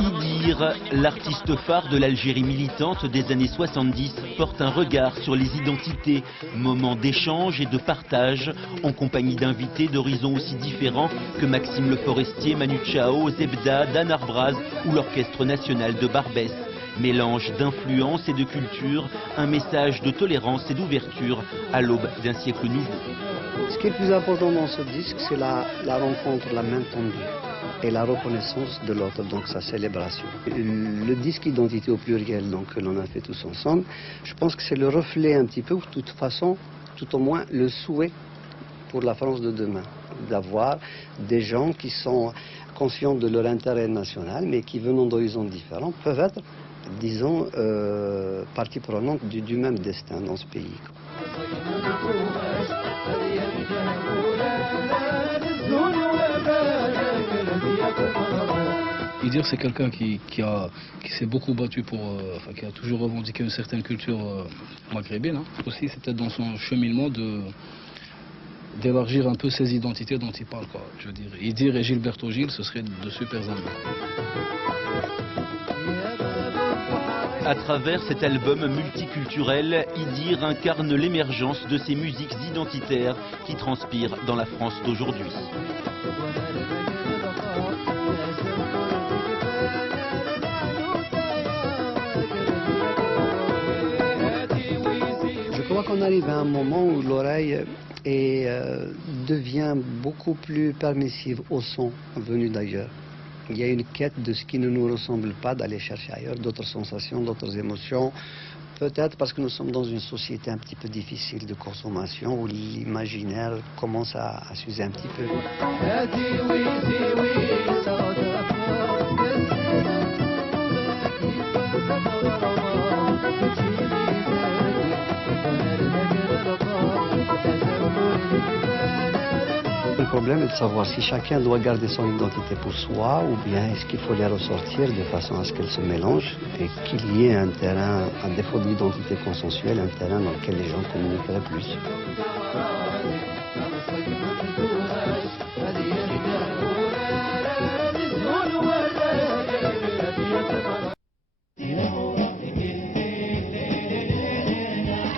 Idir, l'artiste phare de l'Algérie militante des années 70, porte un regard sur les identités, moments d'échange et de partage, en compagnie d'invités d'horizons aussi différents que Maxime Le Forestier, Manu Chao, Zebda, Dan Arbraz ou l'Orchestre National de Barbès. Mélange d'influence et de culture, un message de tolérance et d'ouverture à l'aube d'un siècle nouveau. Ce qui est le plus important dans ce disque, c'est la rencontre, la main tendue et la reconnaissance de l'autre, donc sa célébration. Le disque Identité au pluriel, donc, que l'on a fait tous ensemble, je pense que c'est le reflet un petit peu, ou de toute façon, tout au moins le souhait pour la France de demain, d'avoir des gens qui sont conscients de leur intérêt national, mais qui, venant d'horizons différents, peuvent être, disons, partie prenante du même destin dans ce pays. Idir, c'est quelqu'un qui s'est beaucoup battu pour, qui a toujours revendiqué une certaine culture maghrébine. Hein. Aussi, c'était dans son cheminement d'élargir un peu ses identités dont il parle. Quoi. Je veux dire, Idir et Gilberto Gil, ce seraient de super amis. À travers cet album multiculturel, Idir incarne l'émergence de ces musiques identitaires qui transpirent dans la France d'aujourd'hui. Je crois qu'on arrive à un moment où l'oreille devient beaucoup plus permissive au son venu d'ailleurs. Il y a une quête de ce qui ne nous ressemble pas, d'aller chercher ailleurs d'autres sensations, d'autres émotions. Peut-être parce que nous sommes dans une société un petit peu difficile de consommation où l'imaginaire commence à s'user un petit peu. Le problème est de savoir si chacun doit garder son identité pour soi ou bien est-ce qu'il faut les ressortir de façon à ce qu'elles se mélangent et qu'il y ait un terrain, à défaut d'identité consensuelle, un terrain dans lequel les gens communiqueraient plus.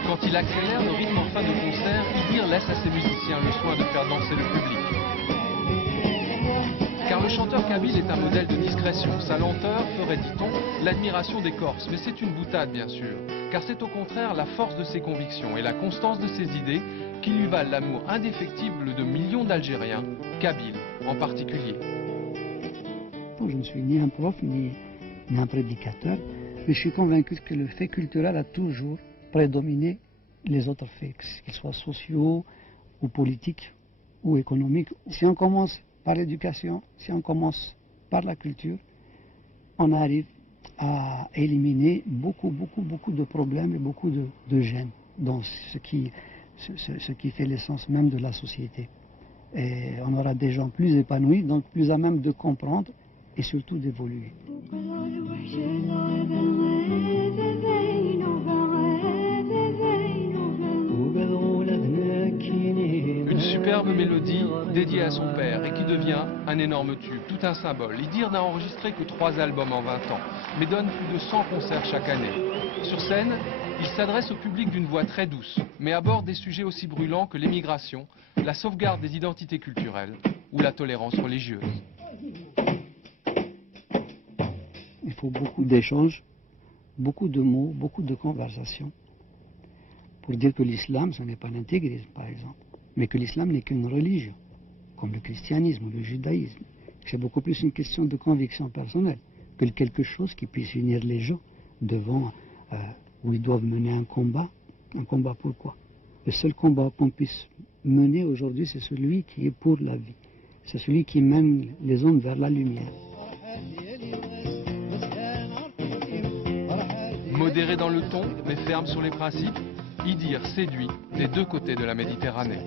Quand il accélère le rythme en fin de concert, Idir laisse à ses musiciens le soin de faire danser le public. Car le chanteur kabyle est un modèle de discrétion. Sa lenteur ferait, dit-on, l'admiration des Corses. Mais c'est une boutade, bien sûr. Car c'est au contraire la force de ses convictions et la constance de ses idées qui lui valent l'amour indéfectible de millions d'Algériens, kabyles en particulier. Je ne suis ni un prof ni un prédicateur, mais je suis convaincu que le fait culturel a toujours prédominé les autres faits, qu'ils soient sociaux ou politiques ou économiques. Si on commence par l'éducation, si on commence par la culture, on arrive à éliminer beaucoup de problèmes et beaucoup de gênes dans ce qui fait l'essence même de la société. Et on aura des gens plus épanouis, donc plus à même de comprendre et surtout d'évoluer. Une superbe mélodie dédiée à son père et qui devient un énorme tube, tout un symbole. Idir n'a enregistré que 3 albums en 20 ans, mais donne plus de 100 concerts chaque année. Sur scène, il s'adresse au public d'une voix très douce, mais aborde des sujets aussi brûlants que l'émigration, la sauvegarde des identités culturelles ou la tolérance religieuse. Il faut beaucoup d'échanges, beaucoup de mots, beaucoup de conversations pour dire que l'islam, ce n'est pas l'intégrisme, par exemple, mais que l'islam n'est qu'une religion, comme le christianisme ou le judaïsme. C'est beaucoup plus une question de conviction personnelle que quelque chose qui puisse unir les gens devant où ils doivent mener un combat. Un combat pourquoi? Le seul combat qu'on puisse mener aujourd'hui, c'est celui qui est pour la vie. C'est celui qui mène les hommes vers la lumière. Modéré dans le ton, mais ferme sur les principes, Idir séduit des deux côtés de la Méditerranée.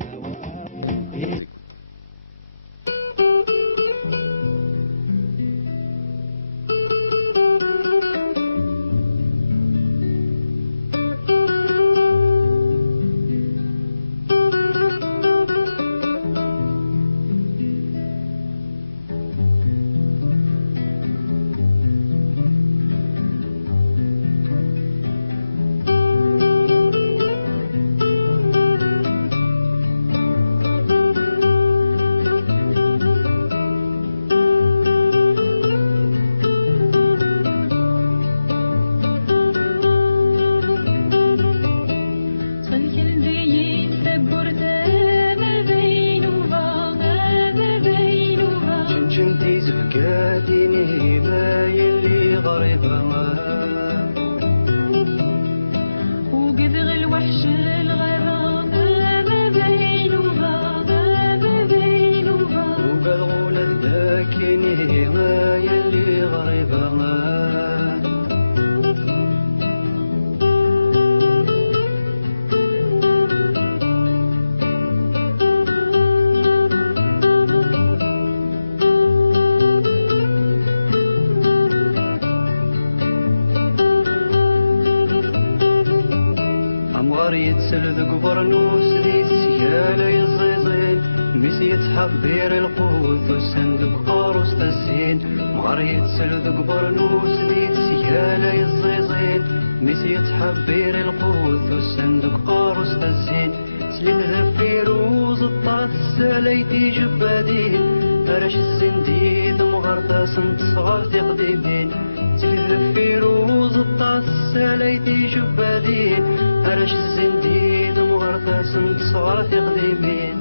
يتسلق برنوس ديت سيالة يزيزين ميس يتحبير القوت وسندق قاروس تسين مغار يتسلق برنوس ديت سيالة يزيزين ميس يتحبير القوت وسندق قاروس تسين سليد الفيروز الطاس السلايتي جبادين أراش الزنديد مغار سنت صغار تقديمين سليد الفيروز الطاس السلايتي جبادين أراش الزنديد مغار سنت صغار تقديمين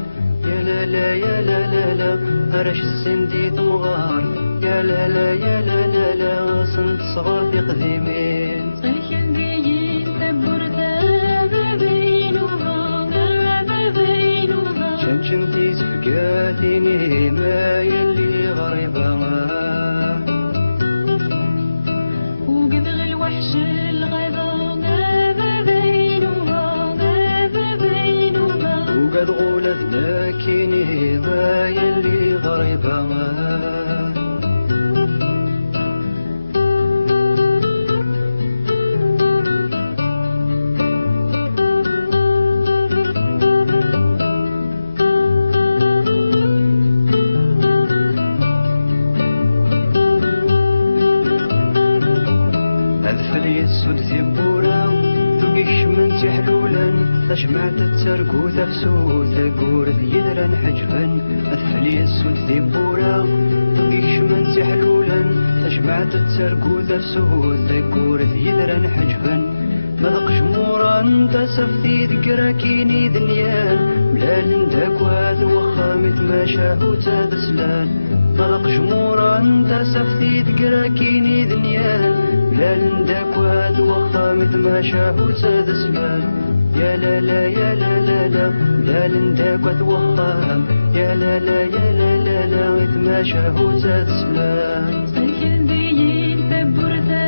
يا لا لا يا لا لا لا أراش الزنديد مغار يا لا لا يا لا لا لا سنت صغار تقديمين شمشمتي زفقاتيني ما يلي غريبة وقدر الوحش الغابة ما بينهما وقد غولت لكني ما يلي غريبة جمعت الترقو تفسود تقور يدرا حجبا أثفلي السود ذبورا تقيش من تحلولا جمعت الترقو تفسود تقور يدرا حجبا مذق جمورا تسفتي ذكراكيني دنيا لا لنداكوات وخامت ما شاهو تدسلان مذق جمورا تسفتي ذكراكيني دنيا لا لنداكوات وخامت ما شاهو تدسلان يا لا لا يا لا لا لا لا لنداك وتوخام يا لا لا يا لا لا لا يتماشى هو تسلام سيكن بيين فبردا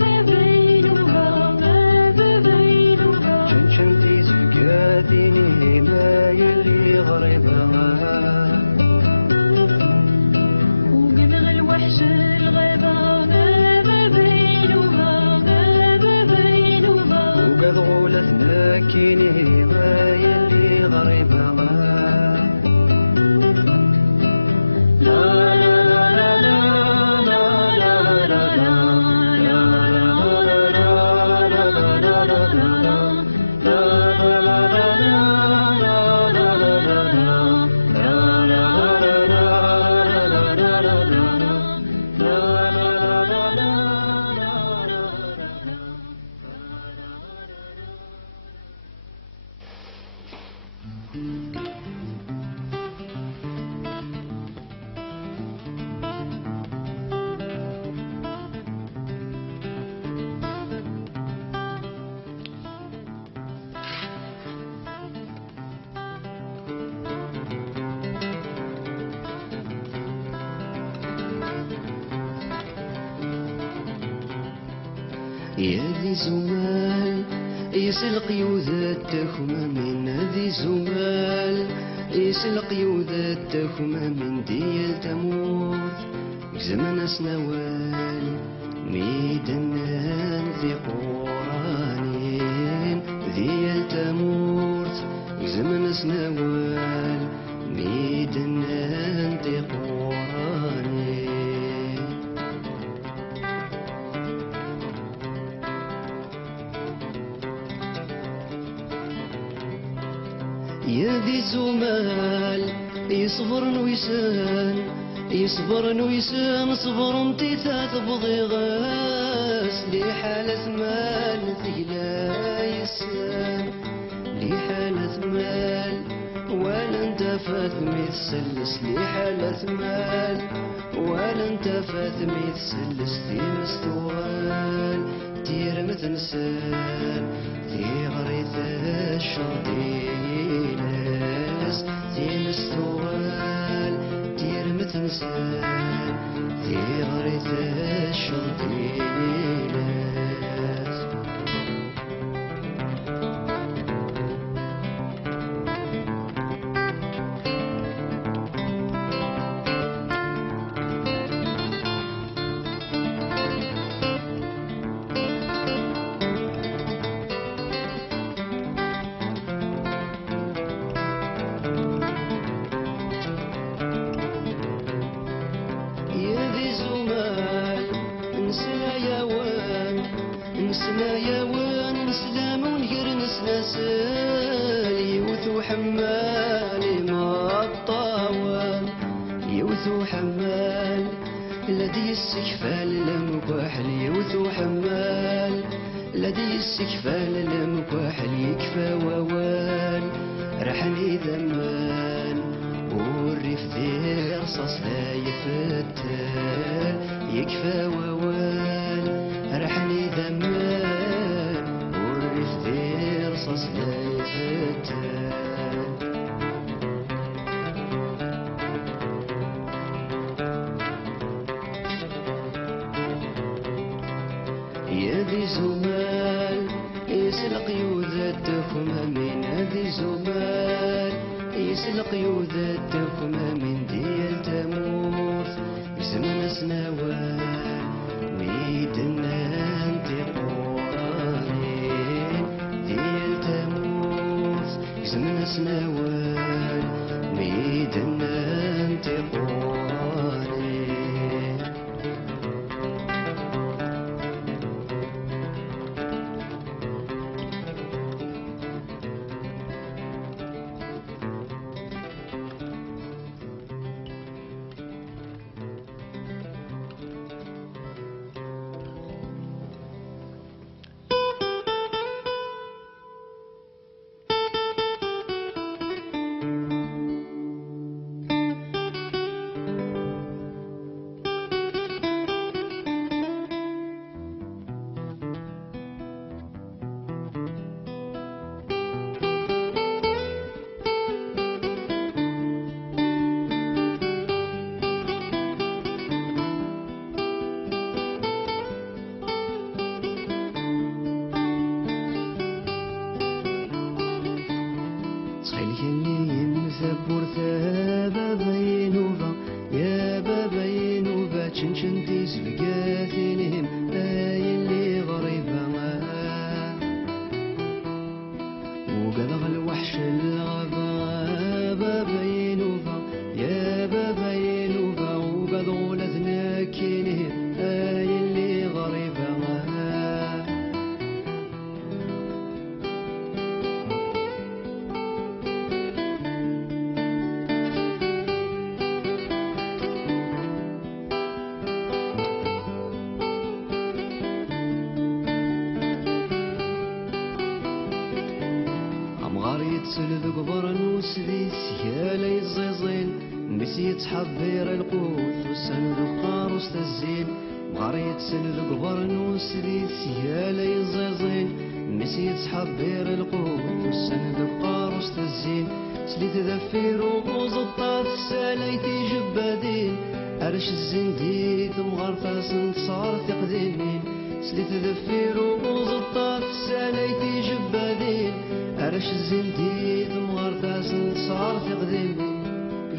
ما بينهما شمشمتي زفقاتي ما يلي غريبة وقدر الوحش الغابة ما بينهما وقد غولت لكني ما يلي غريبة يا ذي زمال يسلق يوذتكم من ذي زمال يسلق يوذتكم من ديال تموت زمن سنوال ميدنان ذي قرانين ديال تموت زمن سنوال ميدنان ذي قرانين يا ذي زمال يصبرن ويسان يصبرن ويسان صبر انتي تبغي غاس لي حالة مال لا يسان لي حالة مال ولا انت فاثمي تسلس لي حالة مال ولا انت فاثمي تسلس دي مستوال دير متنسان دي غريث الشرطيناس دي مستوال دير متنسان دي غريث الشرطيناس حمال الذي يستكفال المكواحل يوثو حمال الذي يستكفال المكواحل يكفى ووال رحني ذمان والريف ذي رصاص لا يفتال يكفى ووال رحني ذمان والريف ذي رصاص لا يفتال يا ذي زمال يسلق يوذتكم من هذي زمال يسلق يوذتكم من ديال تموت زمن سنوال ميدنا انتي قرانين ديال تموت زمن سنوال ميدنا انتي قرانين تحضير القوت والصندوق قاروس الزين مغاريت سلد قبر نوسدي سيالة يزيزين نسيت حضير القوت والصندوق قاروس الزين سليت ذفير وزطات الساليتي جبادين أرش الزنديد مغارطاس انتصار تقديمين سليت ذفير وزطات الساليتي جبادين أرش الزنديد مغارطاس انتصار تقديمين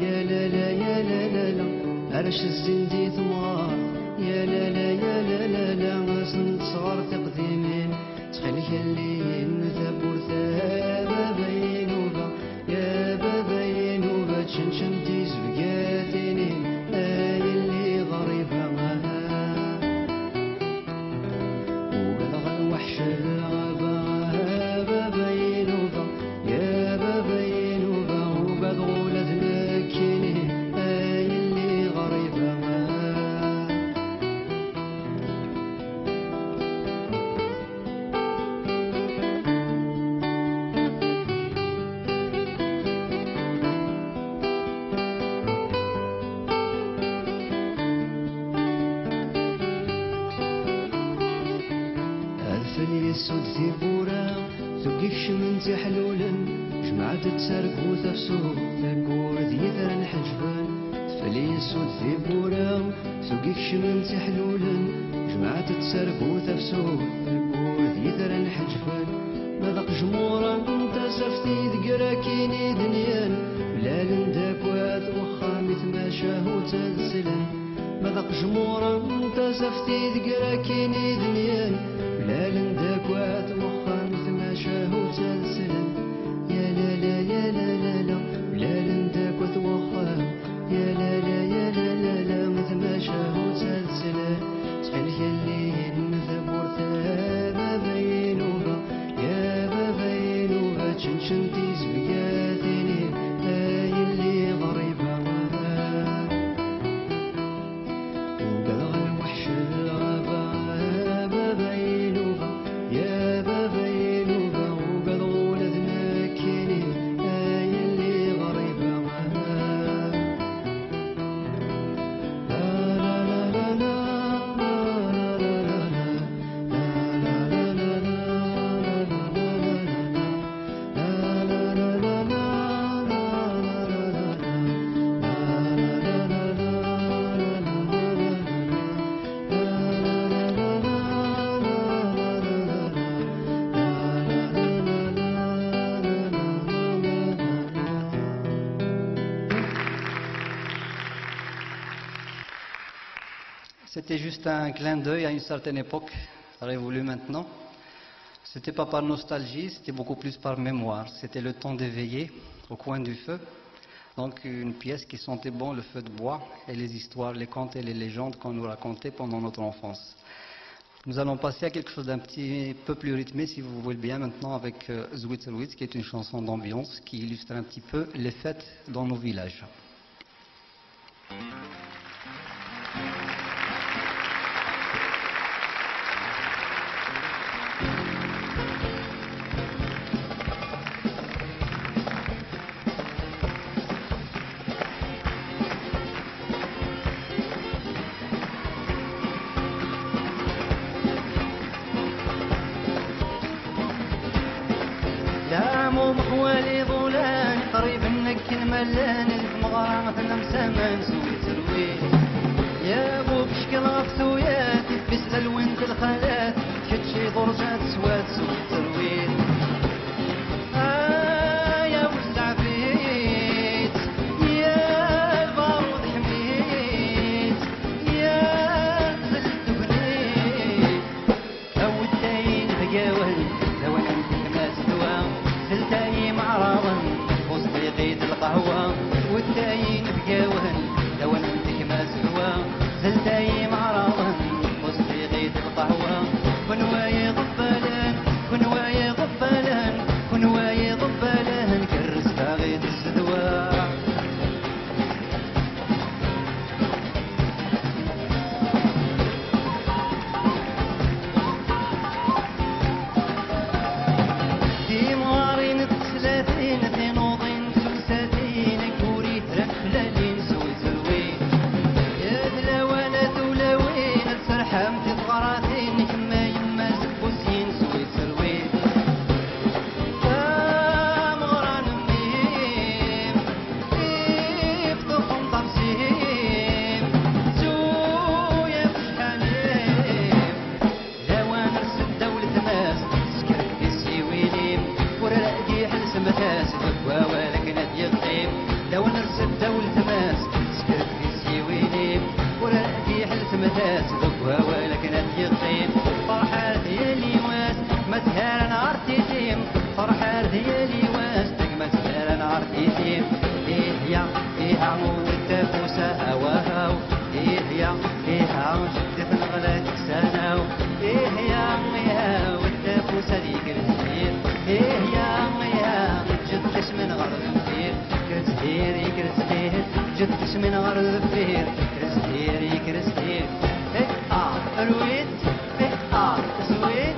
يا لا لا يا لا لا لا أرش الزندي ثمار يا لا لا يا لا لا لا غاسن صغار تقديمين تخليك اللي نذهب ورثاب بينوبا يا بابينوبا تشنشن تيز بقاتيني آي اللي غريبة وبلغ الوحش الغابة بابينوبا يا بابينوبا وقد غولتنا السود ثيبورا ثقيك شمن تحلولا جمعت تسرق وتفسوق ثقور ذيثر الحجبان تفلي السود ثيبورا ثقيك شمن تحلولا جمعت تسرق وتفسوق ثقور ذيثر الحجبان مذاق جمورا انت سفتي ذقرا كيني دنيان بلا لنداك وات وخا مثل شاهو تسلان مذاق جمورا انت سفتي ذقرا كيني دنيان لا لنداك وات وخا مثل شاهو تسلان يا لا لا يا لا لا لا لا لنداك وات وخا يا لا لا يا لا لا لا مثل شاهو تسلان تخلي اللي نذهب ورثابا بينوبا يا بابينوبا تشنشن تيز بقاتيني هاي اللي غريبة C'était juste un clin d'œil à une certaine époque, révolue maintenant. C'était pas par nostalgie, c'était beaucoup plus par mémoire. C'était le temps d'éveiller au coin du feu. Donc une pièce qui sentait bon le feu de bois et les histoires, les contes et les légendes qu'on nous racontait pendant notre enfance. Nous allons passer à quelque chose d'un petit peu plus rythmé, si vous voulez bien, maintenant avec Zwitserwitz, qui est une chanson d'ambiance qui illustre un petit peu les fêtes dans nos villages. محوالي ظلان قريب نكن ملان المغرى مثلا مسامان سوي ترويت يا ابو بشكل غفسويات يتبس الوند الخالات كتشي درجات سوات سوي ترويت يا وزع عفريت يا البارود حميت يا زلت بنيت او الدين بقاول لو انت ما تدوى زلتاي معراضا وسط قيد القهوة والتاين بقاوهن لو انتك ما سهوى زلتاي معراضا وسط قيد القهوة كنواي غفالان كنواي غفالان كنواي غفالان كرس باغيت السدوى من غرض الفير كرستير كرستير رويت زويت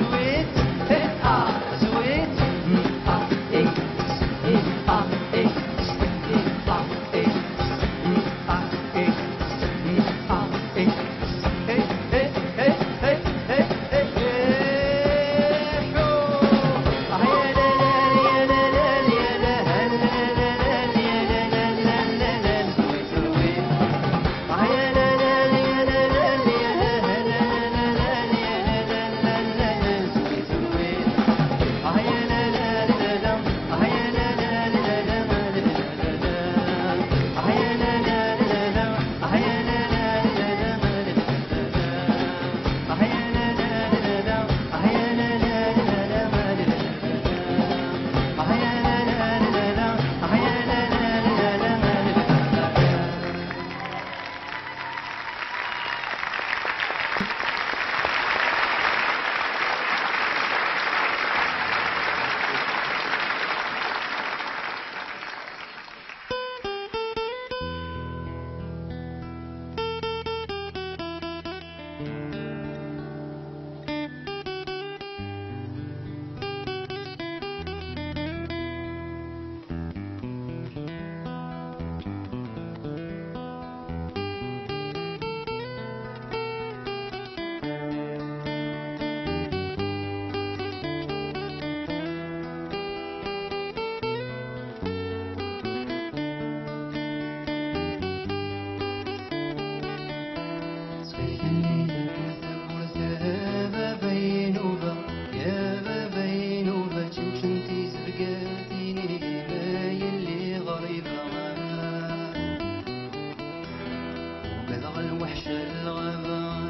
رويت زويت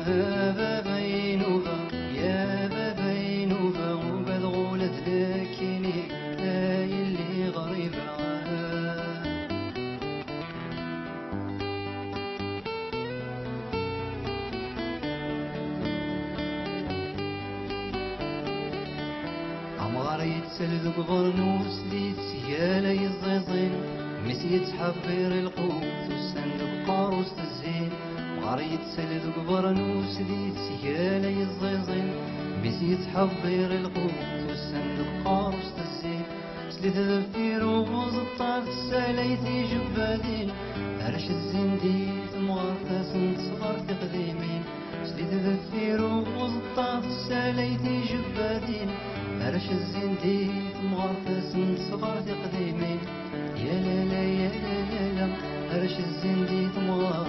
بابينوفا يا بابينوفا وبالغولة ذاكيني لا يلي غريبة عمار يتسلد قبرنوس ديت سيالة يزيزين مس يتحبر القوت والصندوق قاروس الزين عمار يتسلد قبرنوس ديت سيالة يزيزين مس يتحبر القوت والصندوق قاروس الزين سليت ذفير وزطار الساليتي جبادين هرش الزنديت مغرفة صغار تقديمين سليت ذفير وزطار الساليتي جبادين هرش الزنديت مغرفة صغار تقديمين يا لا لا يا لا لا لا هرش الزنديت مغرف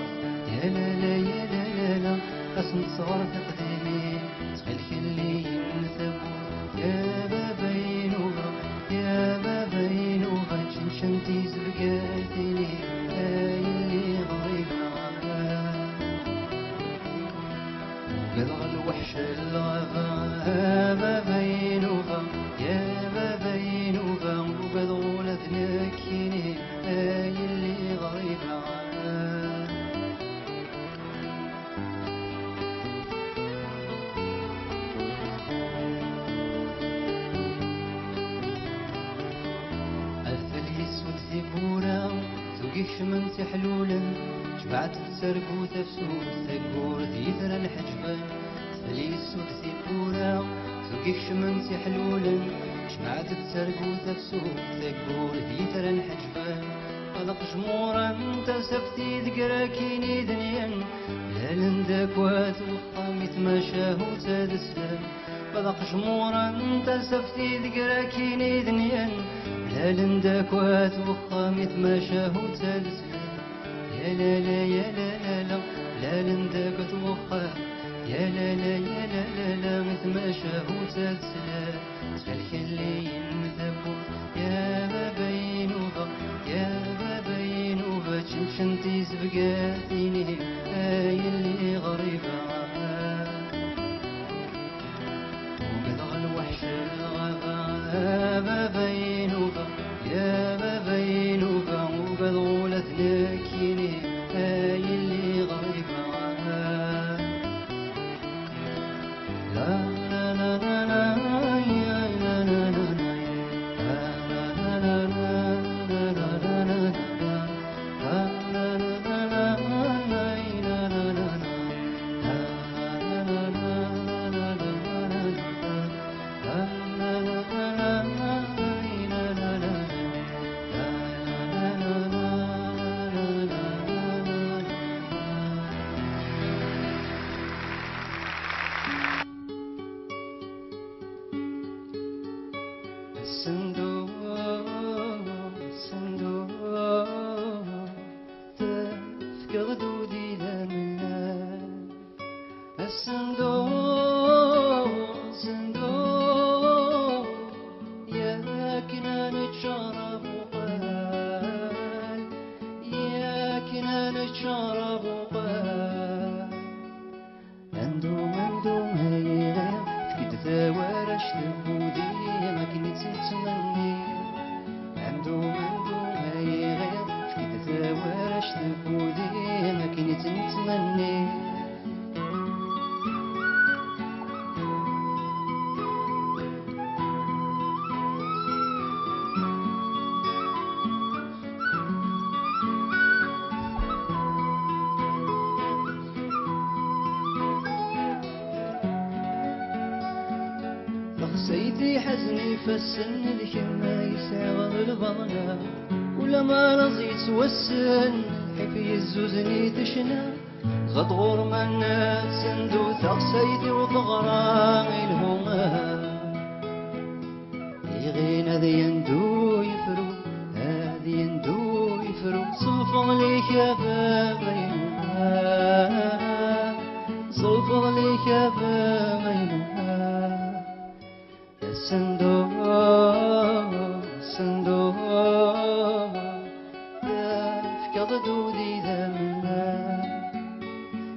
يا لا لا يا لا لا لا قسم صغار تقديمين تخيل اللي ينثبو يا بابينوفا يا بابينوفا شنشنتي زبقاتيني اللي غريبة وقدر الوحش الغابة بابينوفا يا بابينوفا وقدر لذنكيني اللي غريبة زيبورا زوقك شمنتي حلولا جمعت تسرقو تفسوس تقور ذيثر الحجبان فليسود زيبورا زوقك شمنتي حلولا جمعت تسرقو تفسوس تقور ذيثر الحجبان قلق جمورا انت سفتي ذكراكيني دنيا لا لندك واتوخا مشاهو تدسلام قلق جمورا انت سفتي ذكراكيني دنيا لا لندك واتوخا مشاهو تدسلام يا لا لا يا لا لا لا لا لندك واتوخا يا لا لا يا لا لا لا مشاهو تدسلام تخلك اللي ينذبو يا بابينوفا يا بابينوفا شنشنتي زبقاتيني اللي غريبة وقدر الوحش الغابة بابينوفا يا بابينوفا وقدر لذنكيني اللي غريبة لا لا لا لا لا سيدي حزني فالسن ذكما يسعى بالبضنا ولا ما رضيت والسن حفي الزوزني تشنا غدغور منا سندو ثغسيدي وضغرا الهما يغينا ذي يندو يفرو هذي يندو يفرو صفر ليك يا بابينها صفر ليك يا بابينها صندوق صندوق يا فكر دودي ذمنا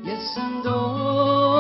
يا صندوق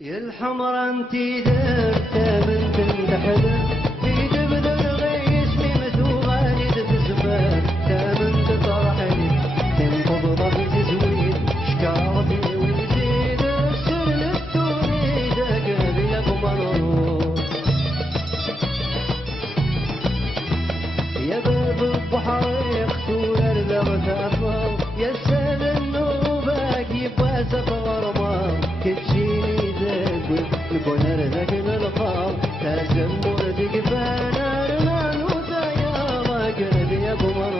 يا الحمرا انتي درت من تندحذر في دبدر غيش ممثوغاني تزمر تامن تطرحني تنقض ضغط زويد شكاوتي وزيد السر للتوني داك بيا قمر يا باب البحر يختور الارض افضل يا سال النوبك يبقى سفر ما كتشيني نكون ردك للقار تازم وردك فانا رمان وتايا ما قلبي يا قمر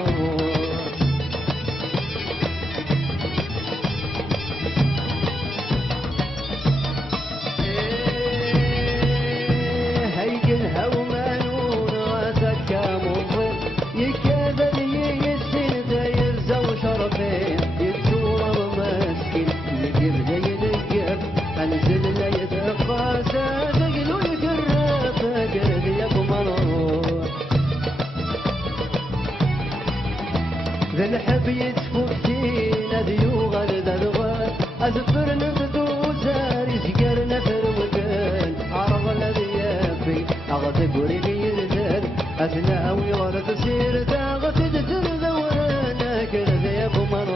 هيقنها ومانون راسك كاموفر يكابل يسن داير زو شرفين يتسور مسكين نقب زي نقب انزل لا يتقى صادق لو يقرب قلبي يا قمر ذا الحب يتفوق فينا ذيوغ الذرغات اذفر نبدو زاري سكر نفر وكان عرض الذي يفي اغتب وريني يرزل اثناء ويورد تصير تاغتد ترذورانا كذا يا قمر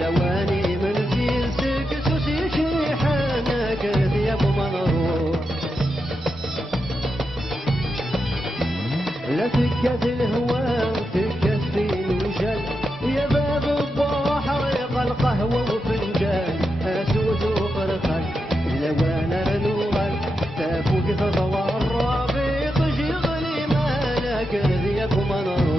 لواني منزل سكسوس يشيحانا كذا يا قمر لا تكت الهوى تكت في الوجل ويا باب البحر يقى القهوة وفنجان اسود وقرخل لوانا رنوغل تفوق تطوى الرابط شغلي مالك يا قمر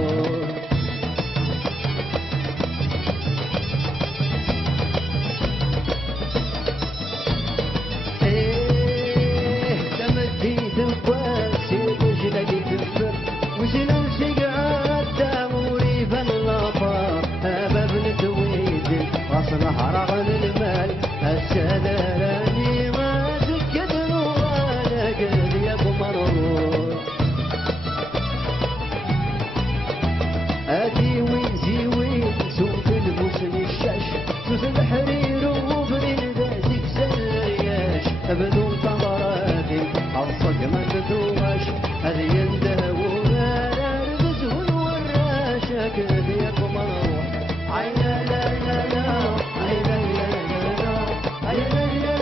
وزنا الشقعات داموري فاللطار باب نتويد غصن حرغن المال السلالاني ما سكت نورانا قلبي يا قمر اتي ويزي وين سوق المسن الشاش سوس الحرير وبرين ذاتك سلرياش بدون تمراتي الصق ما تتوغاش هذه يندهو كذا يا قمر عينا لا لا لا عينا لا لا لا عينا لا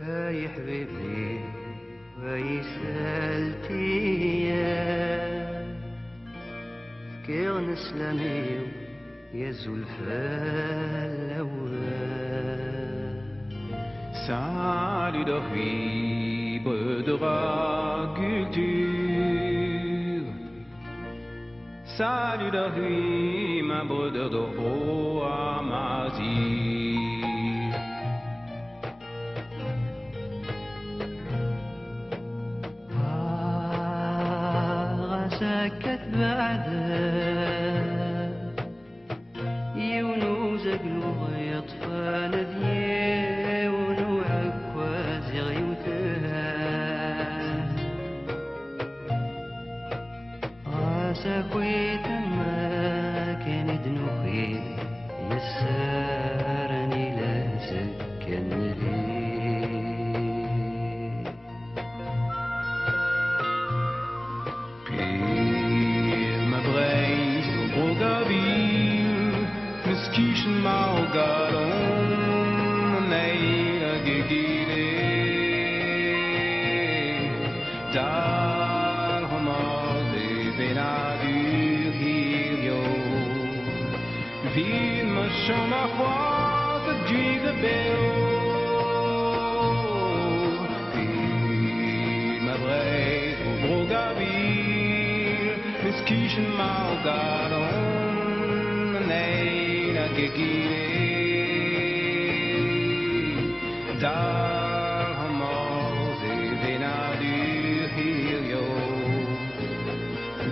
هاي حبيبي وهاي سالتي فكير نسلمي يا زلفى الأول Salut de fibre de culture. Salut de fibre de Amazie. غسكت بعدها يونوز قلوب يطفى نذيه ونوعك وازغ يوتها راسك ويتما كان دنوخي يسارني لازك كان ليه Kischen Maugalon, Neina Gigide, Dal Homose, Benadur, Hilio, Vil Machoma, Huaz, Giga Bell, Vil Mabres, Brogavir, Miss Kischen Maugalon, Neina Gigide, Dal Homose, Benadur, Hilio,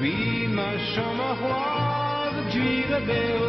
Vil Machoma, Huaz, Giga Bell.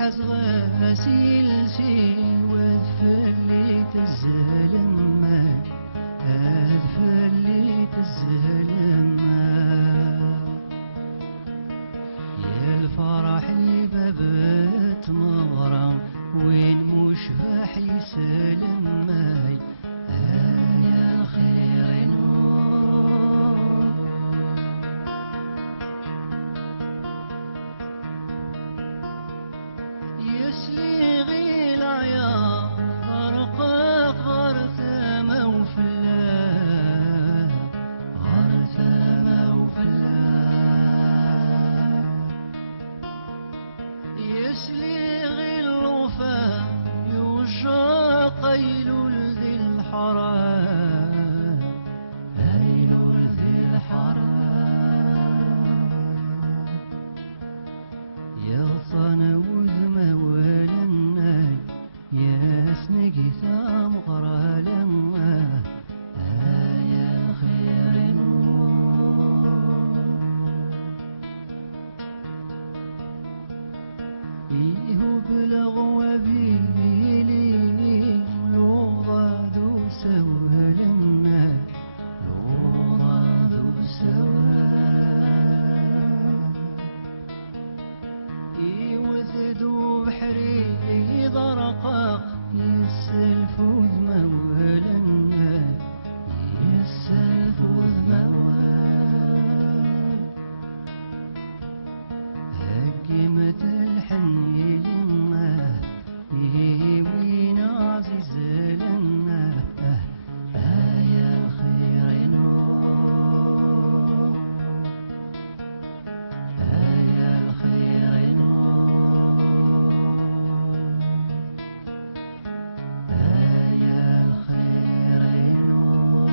حز غسيل سي وذفليت الزلم أذفليت الزلم يا الفرح اللي بابت مغرم وين مش فاح يسلم يا الخير نور يسلي غيل عيا غرقاق غرثامة وفلا غرثامة وفلا يسلي غيل الوفا يوجع قيلول ذي الحرام قيلول ذي الحرام يغصن وذم ولنا يا سنقي ثام غرى لما يا الخير نور إيه بلغوا بيلي لوضع ذو سوى لنا لوضع ذو سوى يوثدوا بحري ضرقاق يسلف ذمولا يسلف ذموال هقمت الحني لما وين عزيز لنا يا الخير نور يا الخير نور يا الخير نور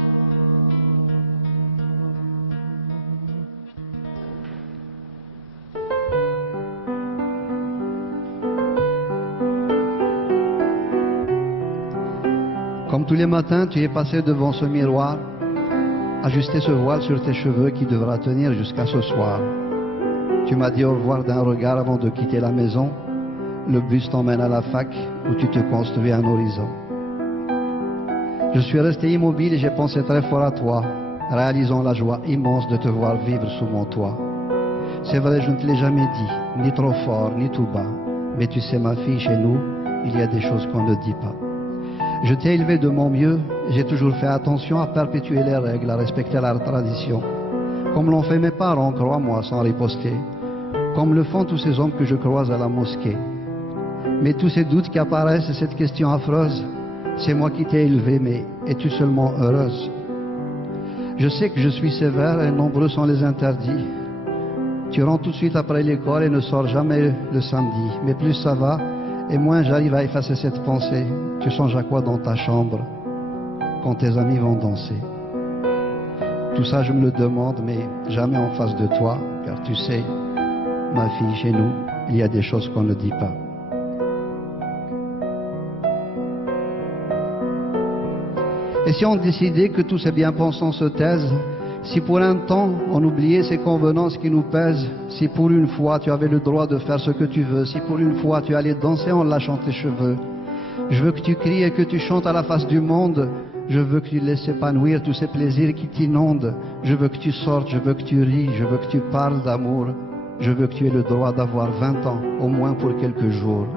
Comme tous les matins, tu es passé devant ce miroir, ajusté ce voile sur tes cheveux qui devra tenir jusqu'à ce soir. Tu m'as dit au revoir d'un regard avant de quitter la maison. Le bus t'emmène à la fac où tu te construis un horizon. Je suis resté immobile et j'ai pensé très fort à toi, réalisant la joie immense de te voir vivre sous mon toit. C'est vrai, je ne te l'ai jamais dit, ni trop fort, ni tout bas. Mais tu sais, ma fille, chez nous, il y a des choses qu'on ne dit pas. Je t'ai élevé de mon mieux, j'ai toujours fait attention à perpétuer les règles, à respecter la tradition. Comme l'ont fait mes parents, crois-moi, sans riposter. Comme le font tous ces hommes que je croise à la mosquée. Mais tous ces doutes qui apparaissent et cette question affreuse, c'est moi qui t'ai élevé, mais es-tu seulement heureuse? Je sais que je suis sévère et nombreux sont les interdits. Tu rentres tout de suite après l'école et ne sors jamais le samedi. Mais plus ça va, et moins j'arrive à effacer cette pensée. Tu songes à quoi dans ta chambre quand tes amis vont danser? Tout ça je me le demande, mais jamais en face de toi, car tu sais, ma fille, chez nous, il y a des choses qu'on ne dit pas. Et si on décidait que tous ces bien-pensants se taisent, si pour un temps on oubliait ces convenances qui nous pèsent, si pour une fois tu avais le droit de faire ce que tu veux, si pour une fois tu allais danser en lâchant tes cheveux, je veux que tu cries et que tu chantes à la face du monde, je veux que tu laisses épanouir tous ces plaisirs qui t'inondent, je veux que tu sortes, je veux que tu ris, je veux que tu parles d'amour, je veux que tu aies le droit d'avoir 20 ans, au moins pour quelques jours.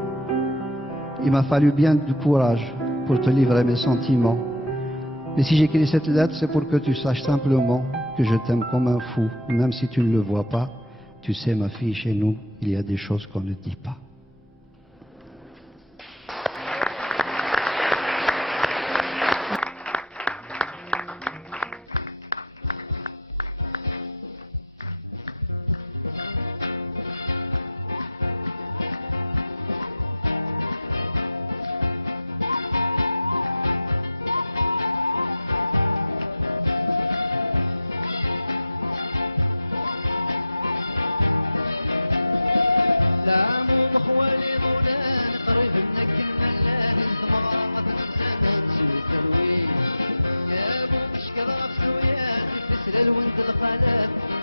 Il m'a fallu bien du courage pour te livrer mes sentiments. Mais si j'écris cette lettre, c'est pour que tu saches simplement que je t'aime comme un fou, même si tu ne le vois pas. Tu sais, ma fille, chez nous, il y a des choses qu'on ne dit pas.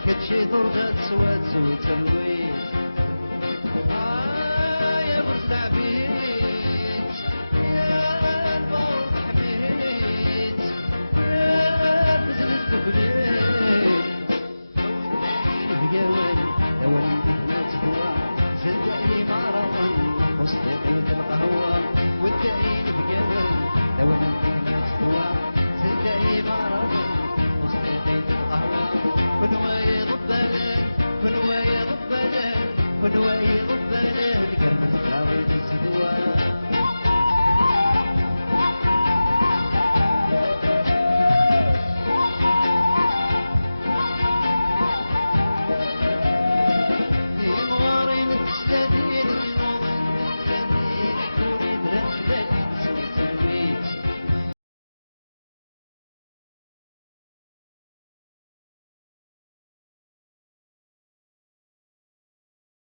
كتشي درجة سواد زوج الويل يا نبي